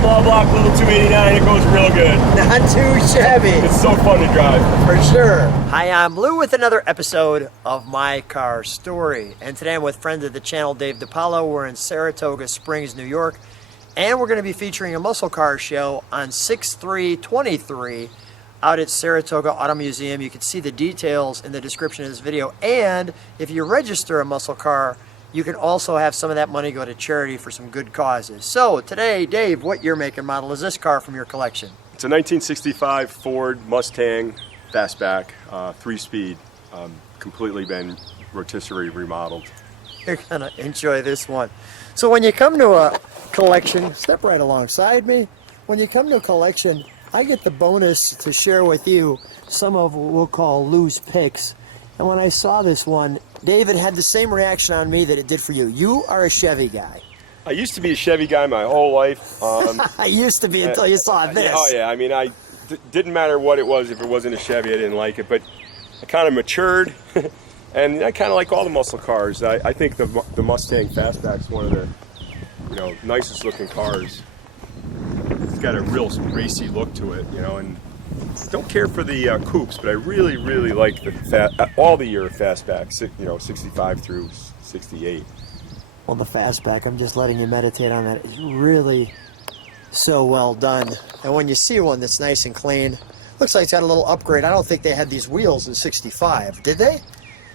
small block, little 289. It goes real good. Not too shabby. It's so fun to drive. For sure. Hi, I'm Lou with another episode of My Car Story. And today I'm with friend of the channel, Dave DePaulo. We're in Saratoga Springs, New York. And we're going to be featuring a muscle car show on 6/3/23 out at Saratoga Automotive Museum. You can see the details in the description of this video. And if you register a muscle car, you can also have some of that money go to charity for some good causes. So today, Dave, what year, make, and model is this car from your collection? It's a 1965 Ford Mustang Fastback, 3-speed, completely been rotisserie remodeled. You're gonna enjoy this one. So when you come to a collection, step right alongside me. When you come to a collection, I get the bonus to share with you some of what we'll call loose picks. And when I saw this one, David had the same reaction on me that it did for you. You are a Chevy guy. I used to be a Chevy guy my whole life. I used to be until you saw this. Oh yeah, I mean, didn't matter what it was. If it wasn't a Chevy, I didn't like it. But I kind of matured, and I kind of like all the muscle cars. I think the Mustang Fastback's one of the nicest looking cars. It's got a real racy look to it, and don't care for the coupes, but I really like all the year Fastback, 65 through 68. Well, the Fastback, I'm just letting you meditate on that. It's really so well done. And when you see one that's nice and clean, looks like it's got a little upgrade. I don't think they had these wheels in 65, did they?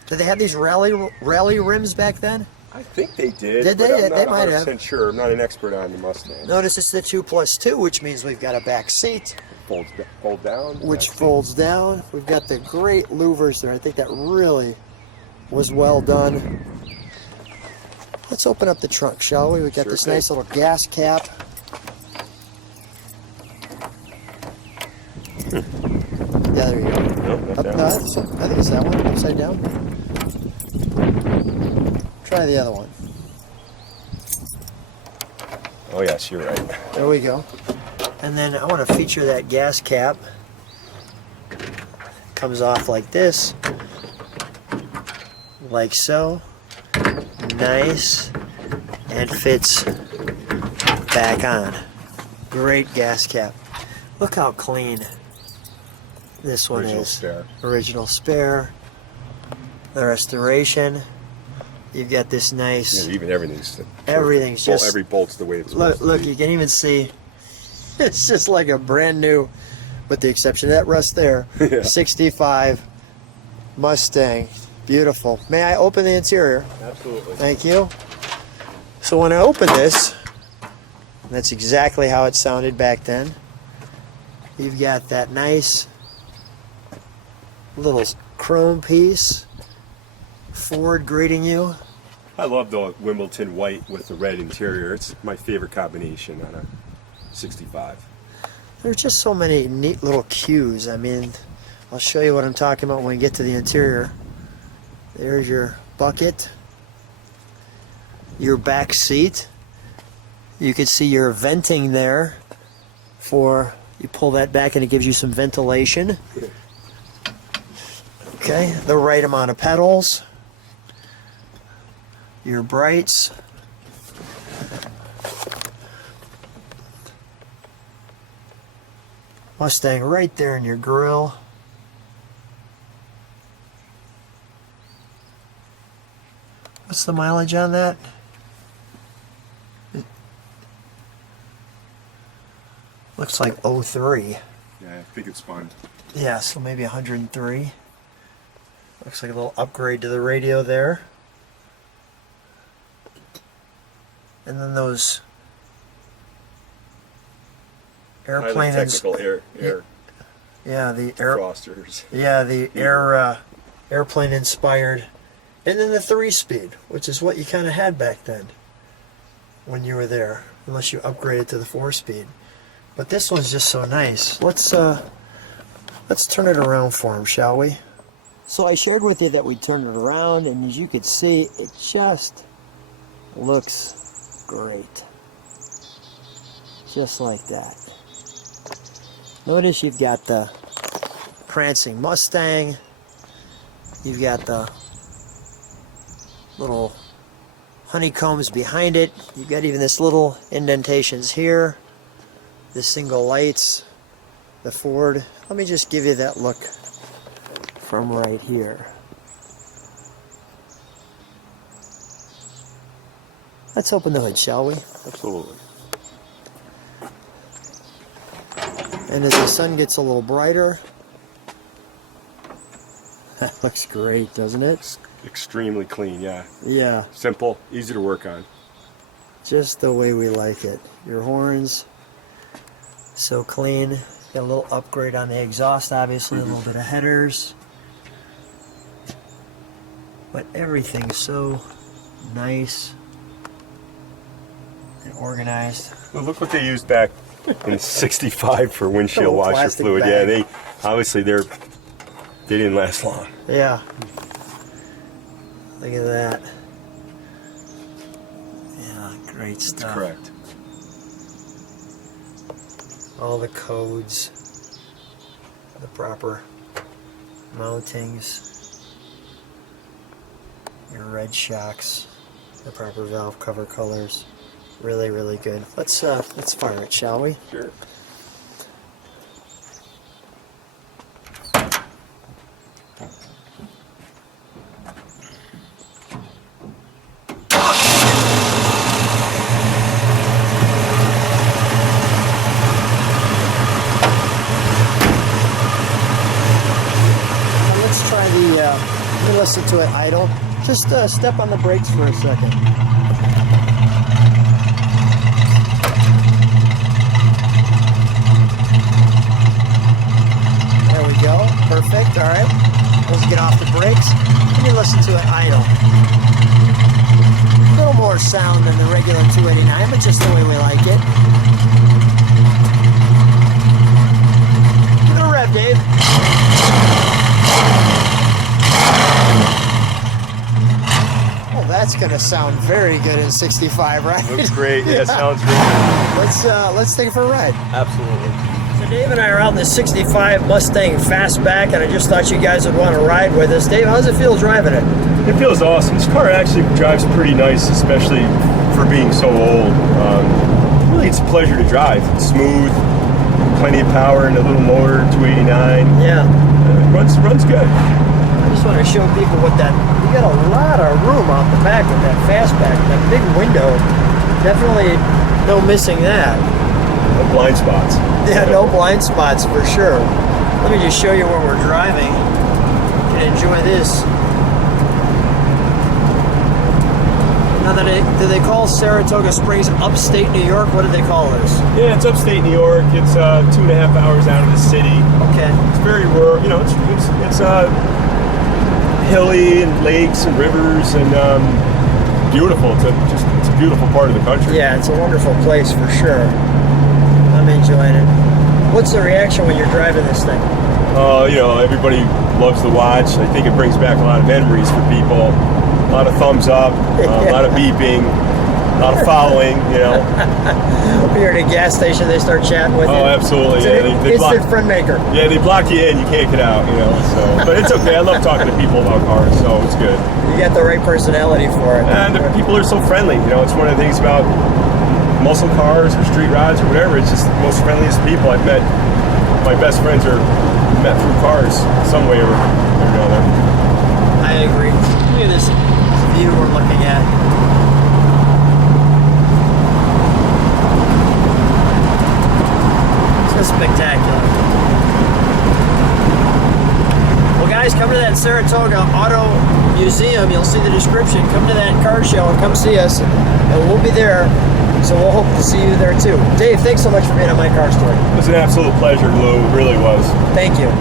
Did they have these rally rims back then? I think they did. Did they? I'm They not might 100% have. sure. I'm not an expert on the Mustang. Notice it's the 2+2, which means we've got a back seat. Fold down. Which folds down. We've got the great louvers there. I think that really was well done. Let's open up the trunk, shall we? We've got this nice little gas cap. Yeah, there you go. Nope, not I think it's that one. Upside down. Try the other one. Oh yes, you're right. There we go. And then I want to feature that gas cap. Comes off like this. Like so. Nice. And fits back on. Great gas cap. Look how clean this one Original is. spare. Original spare. The restoration. You've got this nice... Yeah, even everything's just... every bolt's the way it's supposed to be. Look, you can even see... It's just like a brand new, with the exception of that rust there. Yeah. 65 Mustang. Beautiful. May I open the interior? Absolutely. Thank you. So when I open this, that's exactly how it sounded back then. You've got that nice little chrome piece. Ford greeting you. I love the Wimbledon white with the red interior. It's my favorite combination on a 65. There's just so many neat little cues. I mean, I'll show you what I'm talking about when we get to the interior. There's your bucket, your back seat. You can see your venting there you pull that back and it gives you some ventilation. Okay, the right amount of pedals. Your brights. Mustang right there in your grill. What's the mileage on that? Looks like 03. Yeah, I think it's fun. Yeah, so maybe 103. Looks like a little upgrade to the radio there. And then those airplane technical air yeah, the air frosters. Yeah, the airplane inspired. And then the 3-speed, which is what you kind of had back then when you were there, unless you upgraded to the 4-speed. But this one's just so nice. Let's turn it around for him, shall we? So I shared with you that we'd turn it around, and as you could see, it just looks great. Just like that. Notice you've got the prancing Mustang. You've got the little honeycombs behind it. You've got even this little indentations here. the single lights, the Ford. Let me just give you that look from right here. Let's open the hood, shall we? Absolutely. And as the sun gets a little brighter, that looks great, doesn't it? It's extremely clean, yeah. Yeah, Simple, easy to work on. just the way we like it. Your horns, so clean. Got a little upgrade on the exhaust, obviously, a little bit of headers. But everything's so nice and organized. Well, look what they used back in '65 for windshield Little washer plastic fluid. bag. Yeah, they obviously they didn't last long. Yeah. Look at that. Yeah, great stuff. That's correct. All the codes, the proper mountings, your red shocks, the proper valve cover colors. Really, really good. Let's fire it, shall we? Sure. Let's try the. Let me listen to it idle. Just step on the brakes for a second. There we go. Perfect. All right. Let's get off the brakes. Let me listen to it idle. A little more sound than the regular 289, but just the way we like it. Give it a rev, Dave. Oh, that's gonna sound very good in 65, right? Looks great. Yeah, sounds great. Let's take it for a ride. Absolutely. So Dave and I are out in the 65 Mustang Fastback, and I just thought you guys would want to ride with us. Dave, how does it feel driving it? It feels awesome. This car actually drives pretty nice, especially for being so old. Really, it's a pleasure to drive. It's smooth, plenty of power, and a little motor, 289. Yeah. Runs good. I just want to show people what that. You got a lot of room out the back with that Fastback. That big window. Definitely no missing that. No blind spots. Yeah, no blind spots for sure. Let me just show you where we're driving. You can enjoy this. Now, do they call Saratoga Springs upstate New York? What do they call this? Yeah, it's upstate New York. It's 2.5 hours out of the city. Okay. It's very rural. You know, it's hilly and lakes and rivers and beautiful. It's a beautiful part of the country. Yeah, it's a wonderful place for sure. I'm enjoying it. What's the reaction when you're driving this thing? You know, everybody loves to watch. I think it brings back a lot of memories for people. A lot of thumbs up, a lot of beeping, a lot of following, you know. When you're at a gas station, they start chatting with you. Oh, absolutely. It's Yeah, an they block, instant friend maker. yeah, they block you in, you can't get out, you know. So, but it's okay. I love talking to people about cars, so it's good. You got the right personality for it. And the people are so friendly. You know, it's one of the things about muscle cars or street rides or whatever. It's just the most friendliest people I've met. My best friends are met through cars some way or another. I agree. Look at this view we're looking at. It's just spectacular. Well, guys, come to that Saratoga Auto Museum. You'll see the description. Come to that car show and come see us, and we'll be there. So we'll hope to see you there too. Dave, thanks so much for being on My Car Story. It was an absolute pleasure, Lou. It really was. Thank you.